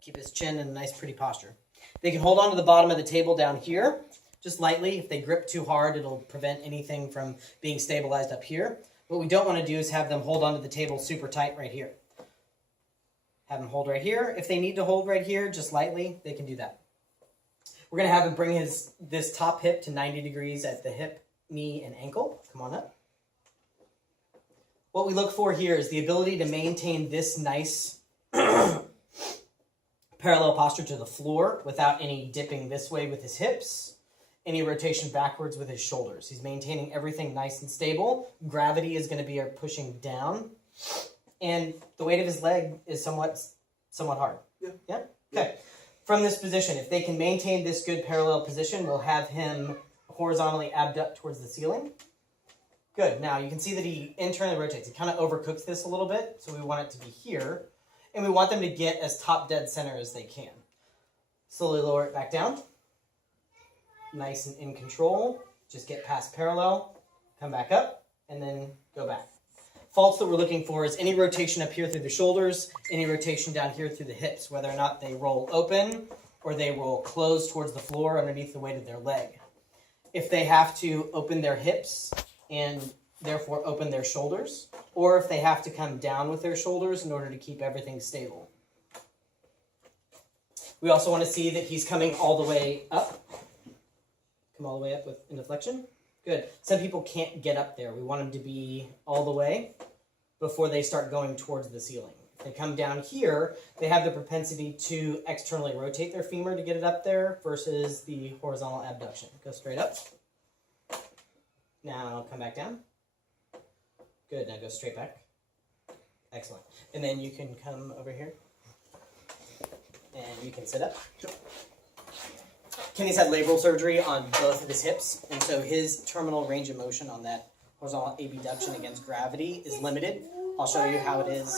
Keep his chin in a nice, pretty posture. They can hold on to the bottom of the table down here, just lightly. If they grip too hard, it'll prevent anything from being stabilized up here. What we don't want to do is have them hold onto the table super tight right here. Have them hold right here. If they need to hold right here, just lightly, they can do that. We're going to have him bring this top hip to 90 degrees at the hip, knee, and ankle. Come on up. What we look for here is the ability to maintain this nice parallel posture to the floor without any dipping this way with his hips, any rotation backwards with his shoulders. He's maintaining everything nice and stable. Gravity is going to be pushing down, and the weight of his leg is somewhat hard. Yeah? Okay. From this position, if they can maintain this good parallel position, we'll have him horizontally abduct towards the ceiling. Good. Now you can see that he internally rotates. He kind of overcooks this a little bit, so we want it to be here. And we want them to get as top dead center as they can. Slowly lower it back down. Nice and in control. Just get past parallel, come back up, and then go back. Faults that we're looking for is any rotation up here through the shoulders, any rotation down here through the hips, whether or not they roll open or they roll closed towards the floor underneath the weight of their leg. If they have to open their hips and therefore open their shoulders, or if they have to come down with their shoulders in order to keep everything stable. We also want to see that he's coming all the way up. Come all the way up with into flexion. Good. Some people can't get up there. We want them to be all the way before they start going towards the ceiling. If they come down here, they have the propensity to externally rotate their femur to get it up there versus the horizontal abduction. Go straight up. Now come back down. Good, now go straight back. Excellent. And then you can come over here. And you can sit up. Kenny's had labral surgery on both of his hips, and so his terminal range of motion on that horizontal abduction against gravity is limited. I'll show you how it is.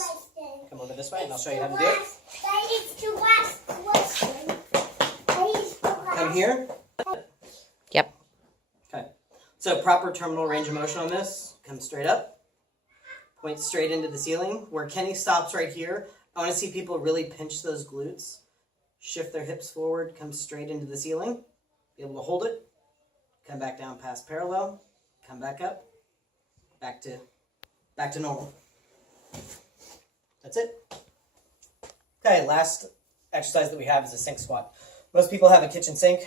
Come over this way, and I'll show you how to do it. Come here. Yep. Okay. So proper terminal range of motion on this. Come straight up. Point straight into the ceiling. Where Kenny stops right here, I want to see people really pinch those glutes. Shift their hips forward, come straight into the ceiling. Be able to hold it. Come back down past parallel. Come back up. Back to normal. That's it. Okay, last exercise that we have is a sink squat. Most people have a kitchen sink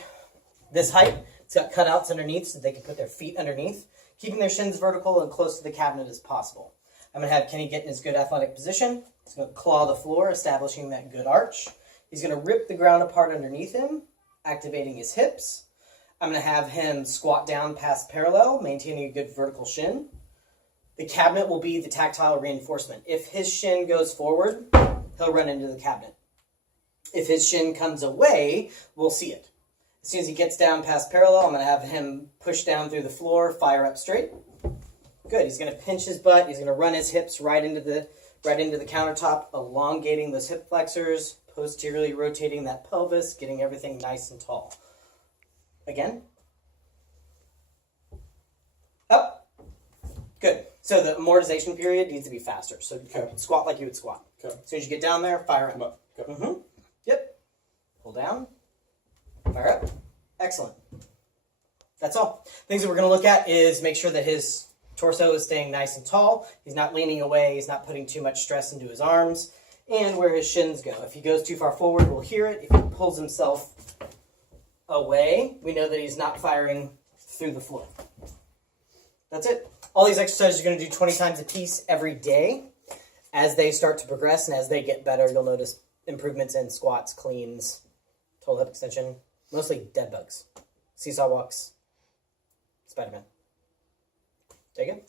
this height. It's got cutouts underneath so they can put their feet underneath, keeping their shins vertical and close to the cabinet as possible. I'm going to have Kenny get in his good athletic position. He's going to claw the floor, establishing that good arch. He's going to rip the ground apart underneath him, activating his hips. I'm going to have him squat down past parallel, maintaining a good vertical shin. The cabinet will be the tactile reinforcement. If his shin goes forward, he'll run into the cabinet. If his shin comes away, we'll see it. As soon as he gets down past parallel, I'm going to have him push down through the floor, fire up straight. Good. He's going to pinch his butt. He's going to run his hips right into the countertop, elongating those hip flexors, posteriorly rotating that pelvis, getting everything nice and tall. Again. Up. Good. So the amortization period needs to be faster. So squat like you would squat. Okay. As soon as you get down there, fire up. Okay. Mm-hmm. Yep. Pull down. Fire up. Excellent. That's all. Things that we're going to look at is make sure that his torso is staying nice and tall. He's not leaning away. He's not putting too much stress into his arms. And where his shins go. If he goes too far forward, we'll hear it. If he pulls himself away, we know that he's not firing through the floor. That's it. All these exercises you're going to do 20 times a piece every day. As they start to progress and as they get better, you'll notice improvements in squats, cleans, total hip extension, mostly dead bugs, seesaw walks, Spider-Man. There you go.